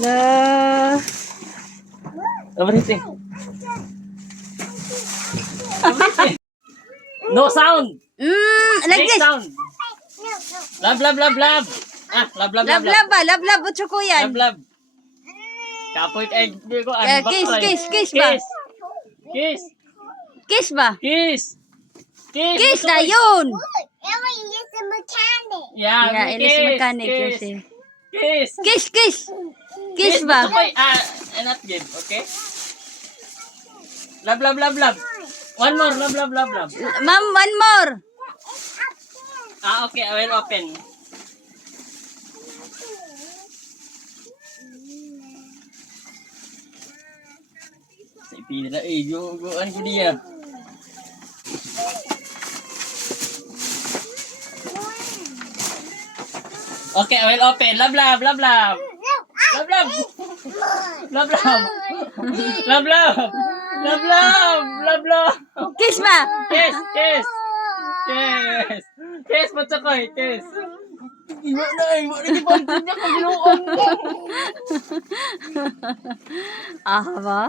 La. Apa nih? No sound. Like Make this. sound. Love, love, love, love. Ah, love, love, love, Love, love ba? Love, love. Butso ko yan. Love, love. Kapoy ka, hindi ko Kiss, kiss, kiss ba? Kiss. Kiss. Kiss ba? Kiss. Kiss. Kiss Gusto na ko- yun. Emma is a mechanic. Yeah, Yeah, kiss. Elis mechanic Kiss. kasi. Kiss. Kiss, kiss. Kiss ba? Gusto ko not give, okay? Love, love, love, love. One more, love, love, love, love. Ma'am, one more. Ah, okay, I will open. Sa ipila, guguan ko diya. Okay, I will open. Love, love, love, love. Love, love. Love, love. Love, love. Love, love. Love, love. Kiss ba? Kiss, kiss. Kiss. Kiss, matsakoy. Kiss. Iwa na, iwa na. Iwa na. Ah ba?